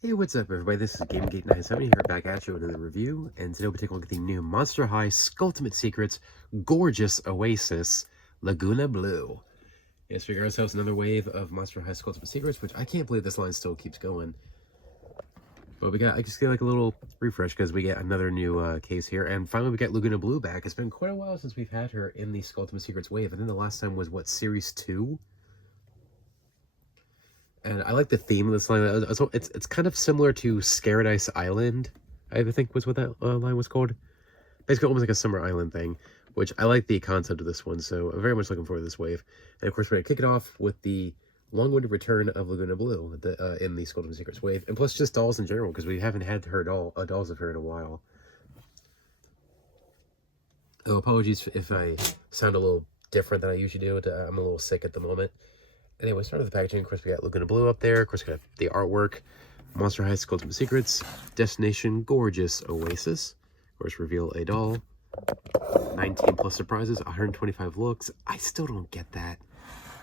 Hey, what's up, everybody? This is GameGate97 here, back at you with another review, and today we'll take a look at the new Monster High Skulltimate Secrets Gorgeous Oasis Lagoona Blue. Yes, we got ourselves another wave of Monster High Skulltimate Secrets, which I can't believe this line still keeps going. But I just get like a little refresh because we get another new case here, and finally we get Lagoona Blue back. It's been quite a while since we've had her in the Skulltimate Secrets wave. I think the last time was, what, Series 2? And I like the theme of this line. It's kind of similar to Scaradise Island, I think was what that line was called. Basically almost like a summer island thing, which I like the concept of this one, so I'm very much looking forward to this wave. And of course, we're going to kick it off with the long-winded return of Lagoona Blue in the Skulltimate Secrets wave, and plus just dolls in general, because we haven't had dolls of her in a while. Oh, apologies if I sound a little different than I usually do. I'm a little sick at the moment. Anyway, starting with the packaging, of course, we got Lagoona Blue up there. Of course, we got the artwork, Monster High Skulltimate Secrets, Destination Gorgeous Oasis. Of course, reveal a doll. 19 plus surprises, 125 looks. I still don't get that,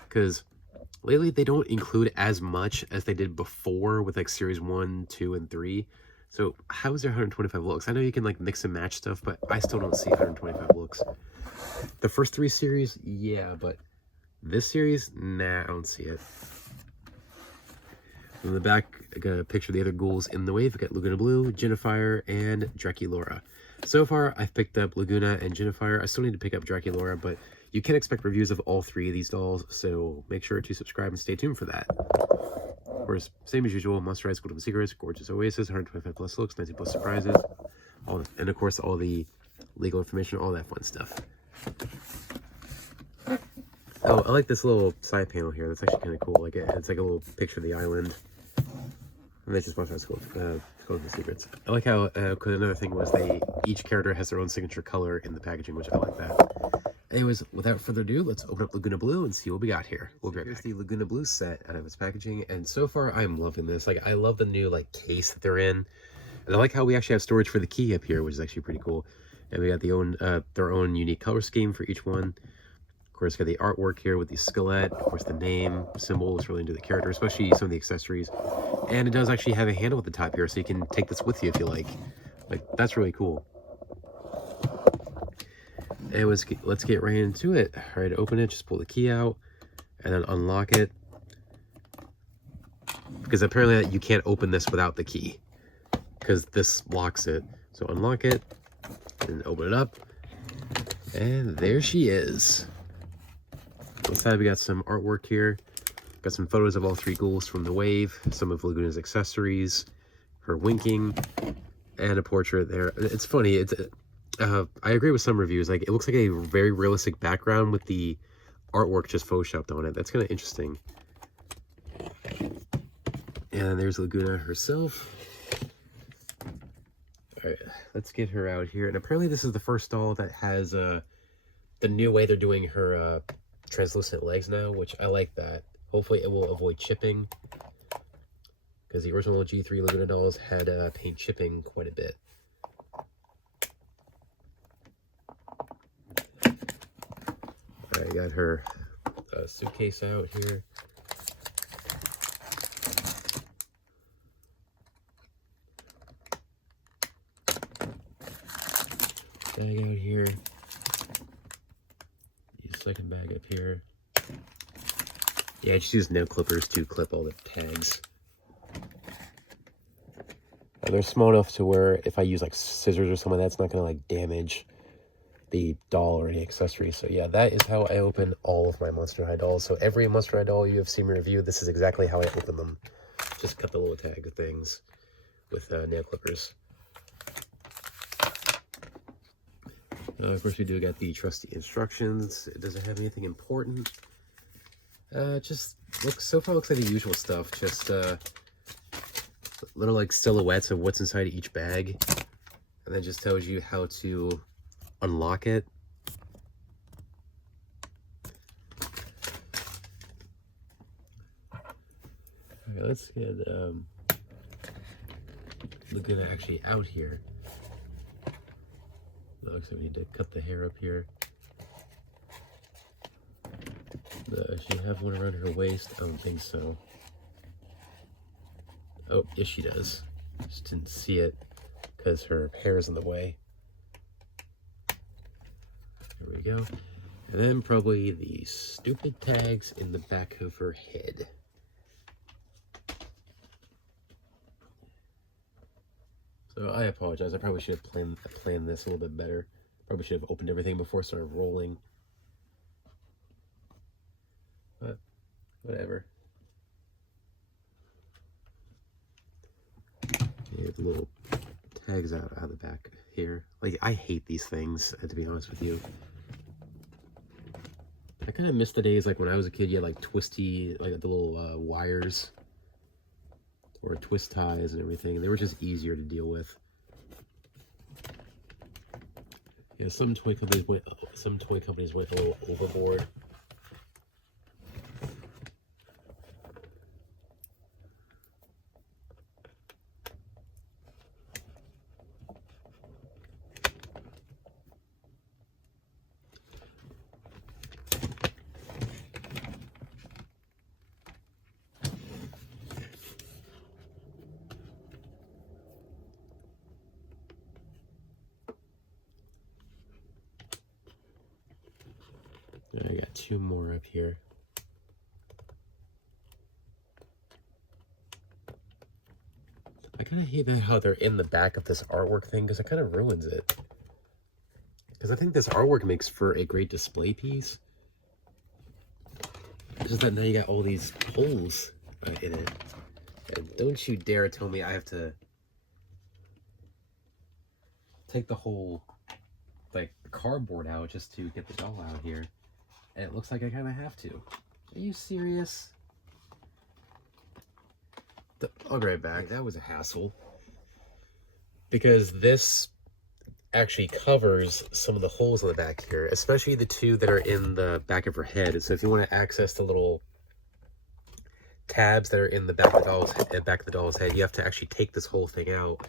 because lately they don't include as much as they did before with like Series 1, 2, and 3. So how is there 125 looks? I know you can like mix and match stuff, but I still don't see 125 looks. The first 3 series, yeah, but this series, nah, I don't see it. In the back, I got a picture of the other ghouls in the wave. I got Lagoona Blue, Jennifer, and Draculaura. So far, I've picked up Lagoona and Jennifer. I still need to pick up Draculaura, but you can expect reviews of all 3 of these dolls, so make sure to subscribe and stay tuned for that. Of course, same as usual, Monster High Skulltimate Secrets, Gorgeous Oasis, 125 plus looks, 90 plus surprises, and of course all the legal information, all that fun stuff. Oh, I like this little side panel here. That's actually kind of cool. Like it's like a little picture of the island. And that's just Monster High Skulltimate Secrets. I like how, because another thing was each character has their own signature color in the packaging, which I like that. Anyways, without further ado, let's open up Lagoona Blue and see what we got here. We'll be right back. Here's the Lagoona Blue set out of its packaging, and so far I'm loving this. Like, I love the new like case that they're in, and I like how we actually have storage for the key up here, which is actually pretty cool. And we got their own unique color scheme for each one. Of course, got the artwork here with the skeleton. Of course, the name, symbols relating to the character, especially some of the accessories. And it does actually have a handle at the top here, so you can take this with you if you like. Like, that's really cool. Anyways, let's get right into it. All right, open it, just pull the key out, and then unlock it. Because apparently you can't open this without the key, because this locks it. So unlock it, and open it up. And there she is. Inside we got some artwork here. Got some photos of all 3 ghouls from the wave, some of Lagoona's accessories, her winking, and a portrait there. It's funny, I agree with some reviews, like it looks like a very realistic background with the artwork just photoshopped on it. That's kind of interesting. And there's Lagoona herself. Alright, let's get her out here. And apparently this is the first doll that has the new way they're doing her translucent legs now, which I like that. Hopefully it will avoid chipping, because the original G3 Lagoona dolls had paint chipping quite a bit. I got her suitcase out here. Bag out here. Second bag up here. Yeah, I just use nail clippers to clip all the tags. They're small enough to where if I use like scissors or something, that's not gonna like damage the doll or any accessories. So yeah, that is how I open all of my Monster High dolls. So every Monster High doll you have seen me review, this is exactly how I open them. Just cut the little tag things with nail clippers. Of course, we do got the trusty instructions. It doesn't have anything important. Just so far looks like the usual stuff. Just little like silhouettes of what's inside each bag, and then just tells you how to unlock it. Okay, let's get Lagoona actually out here. Looks like we need to cut the hair up here. Does she have one around her waist? I don't think so. Oh, yes she does. Just didn't see it because her hair is in the way. There we go. And then probably the stupid tags in the back of her head. So I apologize. I probably should have planned this a little bit better. Probably should have opened everything before I started rolling. But whatever. Yeah, the little tags out of the back here. Like, I hate these things, to be honest with you. I kind of miss the days like when I was a kid. You had like twisty, like the little wires or twist ties and everything. They were just easier to deal with. Yeah, some toy companies went a little overboard. I got two more up here. I kind of hate how they're in the back of this artwork thing because it kind of ruins it. Because I think this artwork makes for a great display piece. It's just that now you got all these holes in it. And don't you dare tell me I have to take the whole like cardboard out just to get the doll out here. And it looks like I kind of have to. Are you serious? I'll be right back. That was a hassle. Because this actually covers some of the holes in the back here, especially the two that are in the back of her head. So if you want to access the little tabs that are in the back of the doll's head, you have to actually take this whole thing out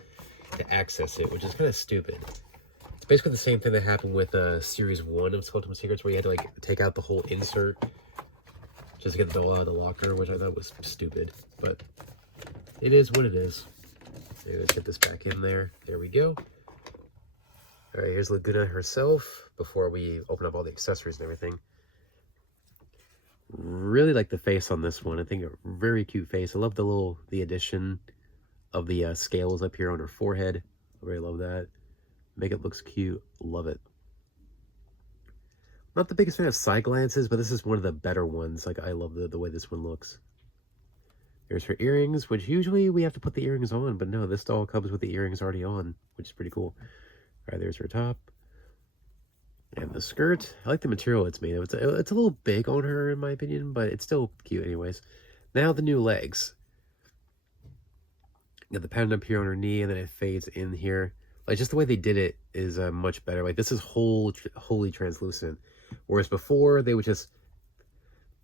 to access it, which is kind of stupid. It's basically the same thing that happened with Series 1 of Skulltimate Secrets, where you had to like take out the whole insert just to get the doll out of the locker, which I thought was stupid, but it is what it is. So let's get this back in there. There we go. All right, here's Lagoona herself before we open up all the accessories and everything. Really like the face on this one. I think a very cute face. I love the addition of the scales up here on her forehead. I really love that. Make it looks cute. Love it. Not the biggest fan of side glances, but this is one of the better ones. Like, I love the way this one looks. Here's her earrings, which usually we have to put the earrings on, but no, this doll comes with the earrings already on, which is pretty cool. All right, there's her top. And the skirt. I like the material it's made of. It's a little big on her, in my opinion, but it's still cute anyways. Now the new legs. Got the pattern up here on her knee, and then it fades in here. Like, just the way they did it is much better. Like, this is wholly translucent. Whereas before, they would just...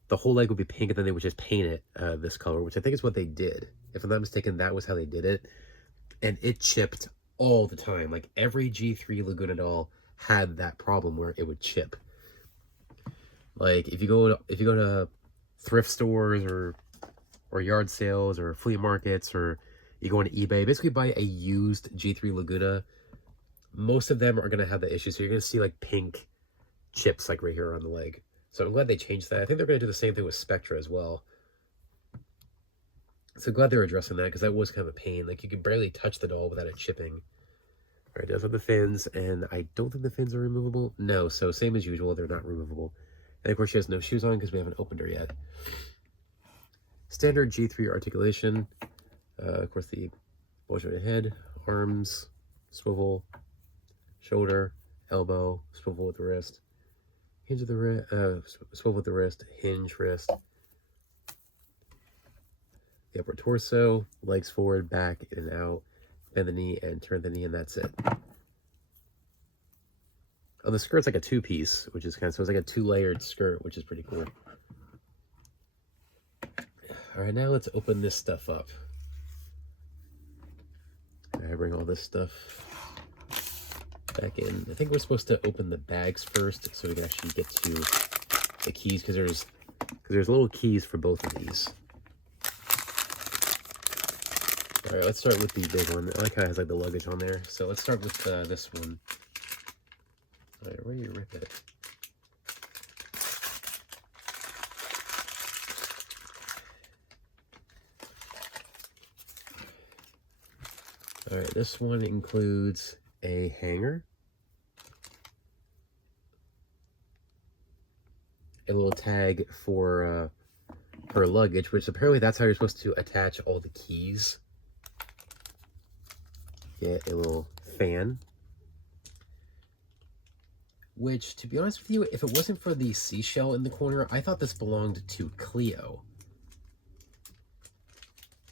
the whole leg would be pink, and then they would just paint it this color, which I think is what they did. If I'm not mistaken, that was how they did it. And it chipped all the time. Like, every G3 Lagoona doll had that problem where it would chip. Like, if you go to thrift stores or yard sales or flea markets, or you go on eBay, basically buy a used G3 Lagoona, most of them are going to have that issue. So you're going to see like pink chips like right here on the leg. So I'm glad they changed that. I think they're going to do the same thing with Spectra as well. So glad they're addressing that, because that was kind of a pain. Like, you could barely touch the doll without it chipping. All right, does have the fins, and I don't think the fins are removable. No, so same as usual, they're not removable. And of course, she has no shoes on because we haven't opened her yet. Standard G3 articulation. Of course, the bulge of the head, arms, swivel, shoulder, elbow, swivel with the wrist, hinge of the wrist, swivel with the wrist, hinge wrist. The upper torso, legs forward, back, in and out, bend the knee and turn the knee, and that's it. Oh, the skirt's like a two-piece, which is kind of, so it's like a two-layered skirt, which is pretty cool. All right, now let's open this stuff up. I bring all this stuff back in. I think we're supposed to open the bags first, so we can actually get to the keys, because there's little keys for both of these. All right, let's start with the big one. I like how it has like the luggage on there. So let's start with this one. All right, where do you rip it? All right, this one includes a hanger, a little tag for her luggage, which apparently that's how you're supposed to attach all the keys. Get a little fan, which, to be honest with you, if it wasn't for the seashell in the corner, I thought this belonged to Cleo.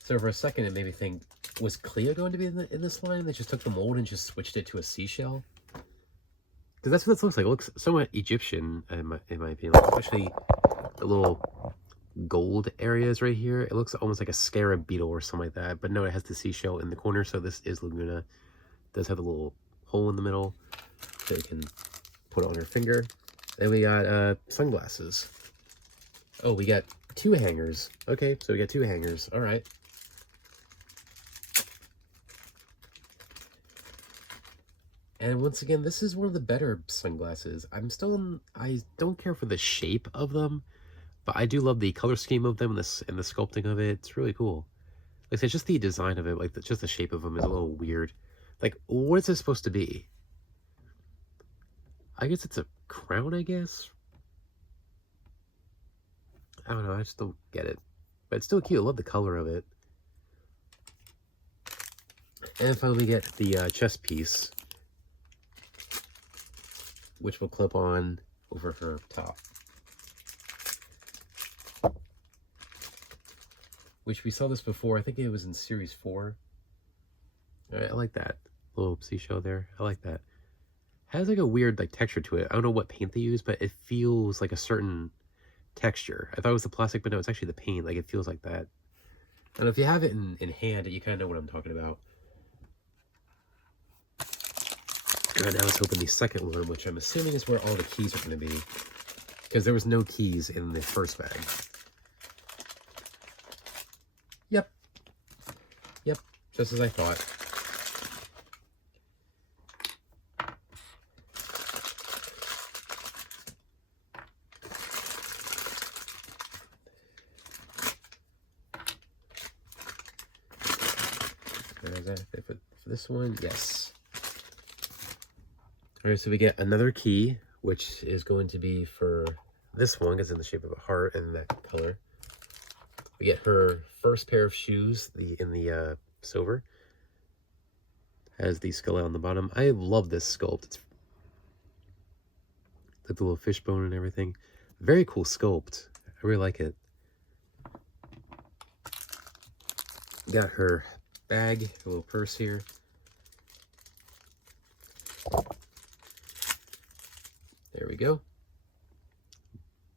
So for a second, it made me think, was Cleo going to be in this line? They just took the mold and just switched it to a seashell? Because that's what this looks like. It looks somewhat Egyptian, in my opinion. Like, especially the little gold areas right here. It looks almost like a scarab beetle or something like that. But no, it has the seashell in the corner, so this is Lagoona. It does have a little hole in the middle that you can put on her finger. Then we got sunglasses. Oh, we got 2 hangers. Okay, so we got 2 hangers. All right. And once again, this is one of the better sunglasses. I don't care for the shape of them, but I do love the color scheme of them and the sculpting of it. It's really cool. Like, it's just the design of it, like just the shape of them is a little weird. Like, what is this supposed to be? I guess it's a crown, I guess? I don't know, I just don't get it. But it's still cute. I love the color of it. And finally we get the chest piece, which will clip on over her top. Which we saw this before. I think it was in Series 4. Alright, I like that. Little seashell there. I like that. Has like a weird like texture to it. I don't know what paint they use, but it feels like a certain texture. I thought it was the plastic, but no, it's actually the paint. Like, it feels like that. And if you have it in hand, you kind of know what I'm talking about. And now let's open the second one, which I'm assuming is where all the keys are going to be, because there was no keys in the first bag. Yep, just as I thought. Is that it for this one? Yes. All right, so we get another key, which is going to be for this one, because it's in the shape of a heart and that color. We get her first pair of shoes, in the silver. Has the skull on the bottom. I love this sculpt. It's like the little fishbone and everything. Very cool sculpt. I really like it. Got her bag, a little purse here. There we go.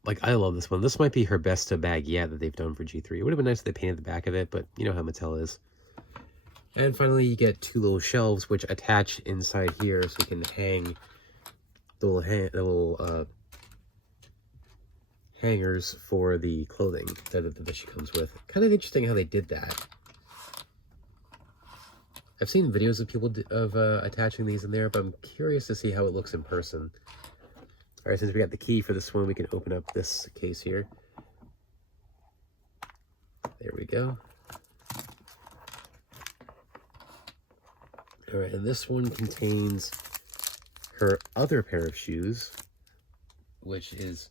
Like, I love this one. This might be her best bag yet that they've done for G3. It would have been nice if they painted the back of it, but you know how Mattel is. And finally, you get 2 little shelves which attach inside here, so you can hang the little hangers for the clothing that she comes with. Kind of interesting how they did that. I've seen videos of people attaching these in there, but I'm curious to see how it looks in person. All right, since we got the key for this one, we can open up this case here. There we go. All right, and this one contains her other pair of shoes, which is,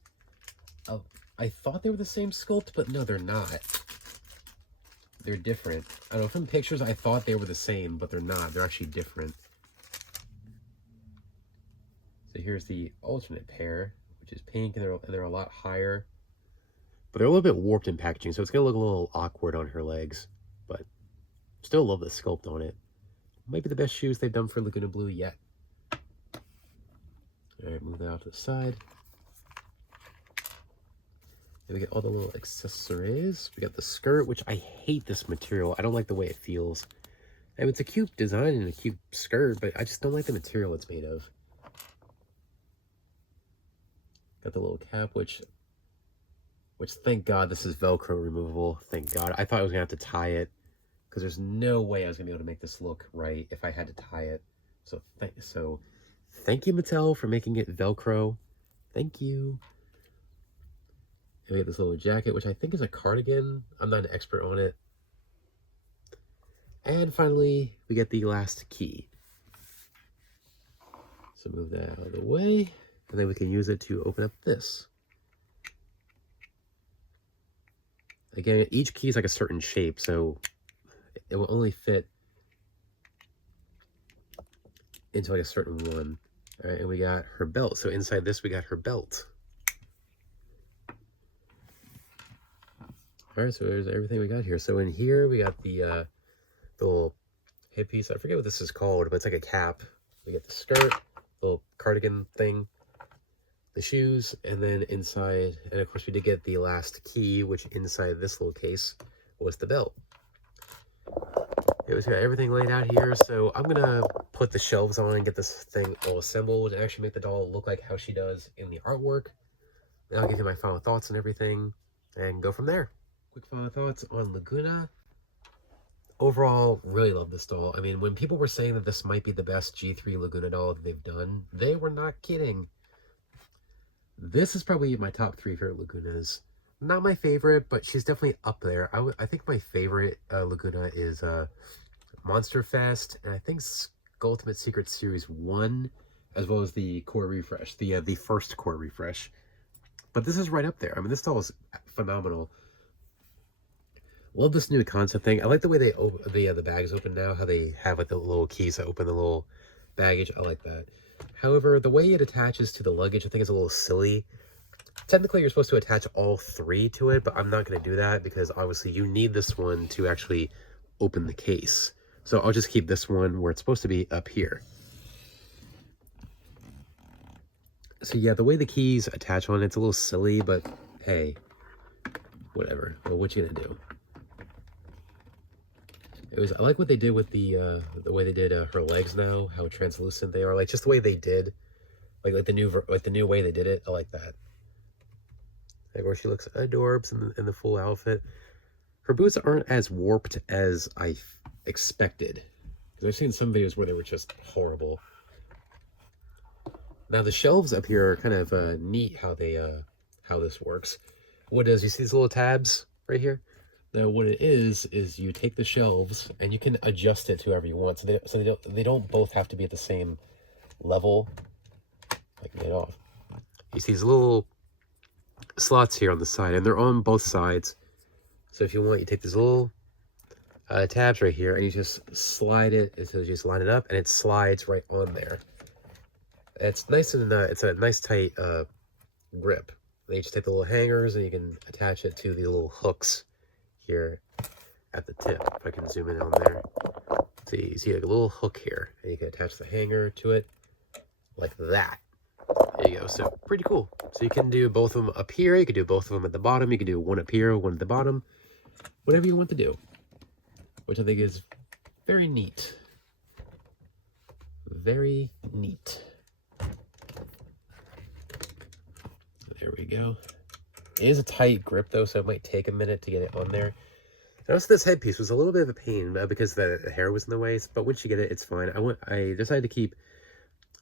oh, I thought they were the same sculpt, but no, they're not. They're different. I don't know, from pictures, I thought they were the same, but they're not. They're actually different. So here's the alternate pair, which is pink, and they're a lot higher. But they're a little bit warped in packaging, so it's going to look a little awkward on her legs. But still love the sculpt on it. Might be the best shoes they've done for Lagoona Blue yet. Alright, move that out to the side. Then we get all the little accessories. We got the skirt, which I hate this material. I don't like the way it feels. I mean, it's a cute design and a cute skirt, but I just don't like the material it's made of. Got the little cap, which thank God this is Velcro removable. Thank God. I thought I was going to have to tie it because there's no way I was gonna be able to make this look right if I had to tie it. So thank you, Mattel, for making it Velcro. Thank you. And we get this little jacket, which I think is a cardigan. I'm not an expert on it. And finally, we get the last key. So move that out of the way, and then we can use it to open up this. Again, each key is like a certain shape, so it will only fit into like a certain one. All right, and we got her belt. So inside this, we got her belt. All right, so there's everything we got here. So in here, we got the little hip piece. I forget what this is called, but it's like a cap. We get the skirt, little cardigan thing, the shoes, and then inside, and of course we did get the last key, which inside this little case was the belt. It was got everything laid out here, so I'm gonna put the shelves on and get this thing all assembled and actually make the doll look like how she does in the artwork. And I'll give you my final thoughts and everything, and go from there. Quick final thoughts on Lagoona. Overall, really love this doll. I mean, when people were saying that this might be the best G3 Lagoona doll that they've done, they were not kidding. This is probably my top 3 favorite Lagoonas. Not my favorite, but she's definitely up there. I think my favorite Lagoona is Monster Fest, and I think Skulltimate Secret Series 1, as well as the core refresh, the first core refresh. But this is right up there. I mean, this doll is phenomenal. Love this new concept thing. I like the way they open the bags open now, how they have like the little keys that open the little baggage. I like that. However, the way it attaches to the luggage, I think is a little silly. Technically, you're supposed to attach all 3 to it, but I'm not going to do that because obviously you need this one to actually open the case. So I'll just keep this one where it's supposed to be up here. So yeah, the way the keys attach on it's a little silly, but hey, whatever. Well, what you gonna do? I like what they did with the way they did her legs now, how translucent they are, like just the way they did, like the new way they did it. I like that. Like where she looks adorbs in the full outfit. Her boots aren't as warped as I expected, because I've seen some videos where they were just horrible. Now the shelves up here are kind of neat how they how this works. What it is, you see these little tabs right here? Now what it is you take the shelves and you can adjust it to whoever you want. So they don't both have to be at the same level. Like get off. You see these little slots here on the side, and they're on both sides. So if you want, you take these little tabs right here and you just slide it. So you just line it up and it slides right on there. It's nice and it's a nice tight grip. Then you just take the little hangers and you can attach it to the little hooks here at the tip. If I can zoom in on there. So you see like a little hook here, and you can attach the hanger to it like that. There you go. So pretty cool. So you can do both of them up here. You can do both of them at the bottom. You can do one up here, one at the bottom. Whatever you want to do. Which I think is very neat. Very neat. There we go. It is a tight grip though, so it might take a minute to get it on there. And also this headpiece was a little bit of a pain because the hair was in the way, but once you get it, it's fine. I decided to keep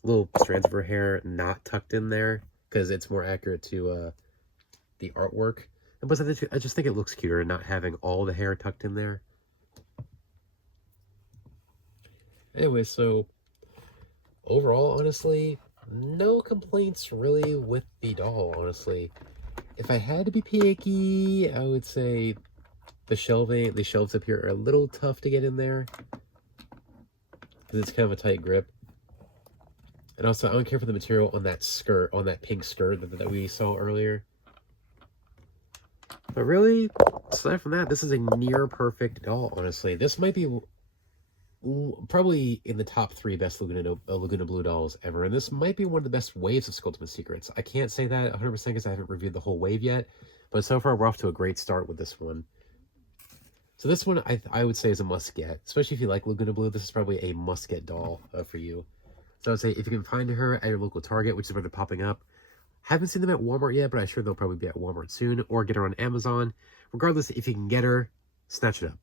little strands of her hair not tucked in there because it's more accurate to the artwork. And plus, I just think it looks cuter not having all the hair tucked in there. Anyway, so overall, honestly, no complaints really with the doll, honestly. If I had to be picky, I would say the shelves up here are a little tough to get in there because it's kind of a tight grip. And also, I don't care for the material on that skirt, on that pink skirt that we saw earlier. But really, aside from that, this is a near perfect doll, honestly. This might be probably in the top 3 best Lagoona Blue dolls ever. And this might be one of the best waves of Skulltimate Secrets. I can't say that 100% because I haven't reviewed the whole wave yet. But so far, we're off to a great start with this one. So this one, I would say is a must-get. Especially if you like Lagoona Blue, this is probably a must-get doll for you. So I would say if you can find her at your local Target, which is where they're popping up. Haven't seen them at Walmart yet, but I'm sure they'll probably be at Walmart soon. Or get her on Amazon. Regardless, if you can get her, snatch it up.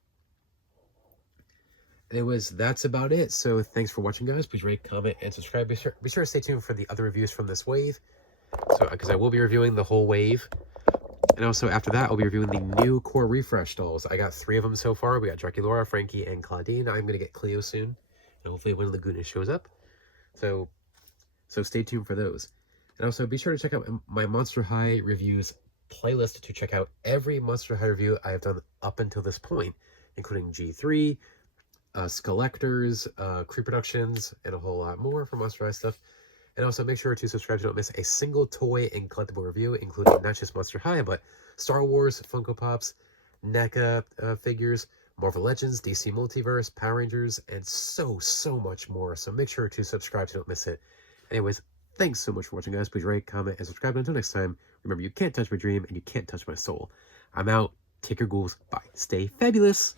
anyways, that's about it. So thanks for watching, guys. Please rate, comment, and subscribe. Be sure to stay tuned for the other reviews from this wave. So, because I will be reviewing the whole wave. And also, after that, I'll be reviewing the new core refresh dolls. I got 3 of them so far. We got Draculaura, Frankie, and Claudine. I'm going to get Cleo soon. And hopefully when Lagoona shows up. So stay tuned for those. And also, be sure to check out my Monster High reviews playlist to check out every Monster High review I have done up until this point, including G3, Skullectors, Creep Productions, and a whole lot more for Monster High stuff. And also make sure to subscribe so you don't miss a single toy and collectible review, including not just Monster High, but Star Wars, Funko Pops, NECA figures, Marvel Legends, DC Multiverse, Power Rangers, and so much more. So make sure to subscribe so you don't miss it. Anyways, thanks so much for watching, guys. Please rate, comment, and subscribe. And until next time, remember, you can't touch my dream, and you can't touch my soul. I'm out. Take your ghouls. Bye. Stay fabulous.